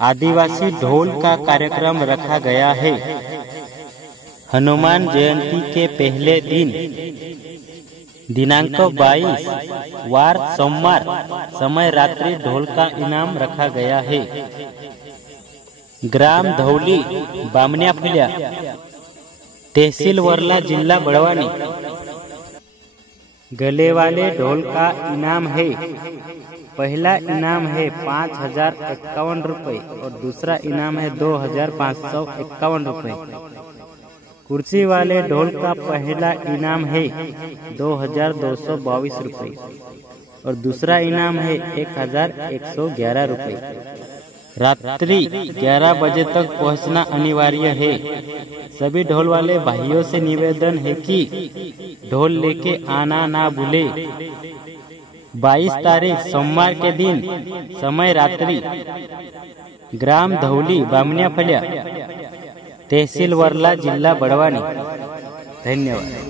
आदिवासी ढोल का कार्यक्रम रखा गया है। हनुमान जयंती के पहले दिन दिनांक 22 वार सोमवार समय रात्रि ढोल का इनाम रखा गया है। ग्राम धौली बामण्या फुल्या तहसील वर्ला जिला बड़वानी। गले वाले ढोल का इनाम है। पहला इनाम है 5,051 रुपये और दूसरा इनाम है 2,551 रुपये। कुर्सी वाले ढोल का पहला इनाम है 2,222 रुपये और दूसरा इनाम है 1,111 रुपये। रात्रि 11 बजे तक पहुंचना अनिवार्य है। सभी ढोल वाले भाइयों से निवेदन है कि ढोल लेके आना ना भूले। 22 तारीख सोमवार के दिन समय रात्रि ग्राम धौली बामण्या फुल्या तहसील वर्ला जिला बड़वानी। धन्यवाद।